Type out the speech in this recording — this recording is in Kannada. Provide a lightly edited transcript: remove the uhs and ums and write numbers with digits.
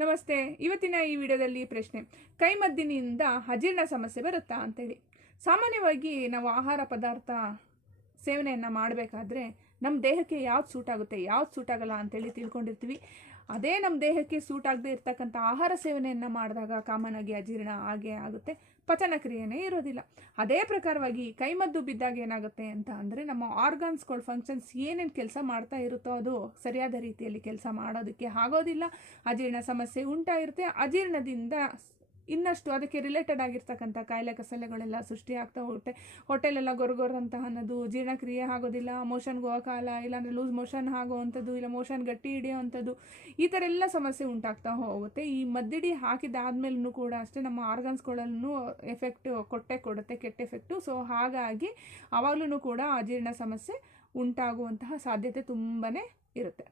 ನಮಸ್ತೆ. ಇವತ್ತಿನ ಈ ವಿಡಿಯೋದಲ್ಲಿ ಪ್ರಶ್ನೆ, ಕೈಮದ್ದಿನಿಂದ ಅಜೀರ್ಣ ಸಮಸ್ಯೆ ಬರುತ್ತಾ ಅಂತೇಳಿ. ಸಾಮಾನ್ಯವಾಗಿ ನಾವು ಆಹಾರ ಪದಾರ್ಥ ಸೇವನೆಯನ್ನು ಮಾಡಬೇಕಾದ್ರೆ ನಮ್ಮ ದೇಹಕ್ಕೆ ಯಾವ್ದು ಸೂಟ್ ಆಗುತ್ತೆ, ಯಾವ್ದು ಸೂಟ್ ಆಗಲ್ಲ ಅಂತೇಳಿ ತಿಳ್ಕೊಂಡಿರ್ತೀವಿ. ಅದೇ ನಮ್ಮ ದೇಹಕ್ಕೆ ಸೂಟ್ ಆಗದೆ ಇರ್ತಕ್ಕಂಥ ಆಹಾರ ಸೇವನೆಯನ್ನು ಮಾಡಿದಾಗ ಕಾಮನ್ ಆಗಿ ಅಜೀರ್ಣ ಆಗೇ ಆಗುತ್ತೆ, ಪಚನ ಕ್ರಿಯೆನೇ ಇರೋದಿಲ್ಲ. ಅದೇ ಪ್ರಕಾರವಾಗಿ ಕೈಮದ್ದು ಬಿದ್ದಾಗ ಏನಾಗುತ್ತೆ ಅಂತ ಅಂದರೆ, ನಮ್ಮ ಆರ್ಗನ್ಸ್ಗಳು ಫಂಕ್ಷನ್ಸ್ ಏನೇನು ಕೆಲಸ ಮಾಡ್ತಾ ಇರುತ್ತೋ ಅದು ಸರಿಯಾದ ರೀತಿಯಲ್ಲಿ ಕೆಲಸ ಮಾಡೋದಕ್ಕೆ ಆಗೋದಿಲ್ಲ. ಅಜೀರ್ಣ ಸಮಸ್ಯೆ ಉಂಟಾಗಿರುತ್ತೆ. ಅಜೀರ್ಣದಿಂದ ಇನ್ನಷ್ಟು ಅದಕ್ಕೆ ರಿಲೇಟೆಡ್ ಆಗಿರ್ತಕ್ಕಂಥ ಕಾಯಿಲೆ ಕಸಲೆಗಳೆಲ್ಲ ಸೃಷ್ಟಿ ಆಗ್ತಾ ಹೋಗುತ್ತೆ. ಹೊಟ್ಟೆಲೆಲ್ಲ ಗೊರಗೊರಂತ ಅನ್ನೋದು, ಜೀರ್ಣಕ್ರಿಯೆ ಆಗೋದಿಲ್ಲ, ಮೋಷನ್ಗೆ ಹೋಗೋಕ್ಕಾಗಲ್ಲ, ಇಲ್ಲಾಂದರೆ ಲೂಸ್ ಮೋಷನ್ ಆಗೋವಂಥದ್ದು, ಇಲ್ಲ ಮೋಷನ್ ಗಟ್ಟಿ ಹಿಡಿಯೋವಂಥದ್ದು, ಈ ಥರ ಎಲ್ಲ ಸಮಸ್ಯೆ ಉಂಟಾಗ್ತಾ ಹೋಗುತ್ತೆ. ಈ ಮದ್ದಿಡಿ ಹಾಕಿದಾದ್ಮೇಲೂ ಕೂಡ ಅಷ್ಟೇ ನಮ್ಮ ಆರ್ಗನ್ಸ್ಗಳಲ್ಲೂ ಎಫೆಕ್ಟ್ ಕೊಡುತ್ತೆ, ಕೆಟ್ಟ ಎಫೆಕ್ಟು. ಸೊ ಹಾಗಾಗಿ ಆವಾಗಲೂ ಕೂಡ ಅಜೀರ್ಣ ಸಮಸ್ಯೆ ಉಂಟಾಗುವಂತಹ ಸಾಧ್ಯತೆ ತುಂಬಾ ಇರುತ್ತೆ.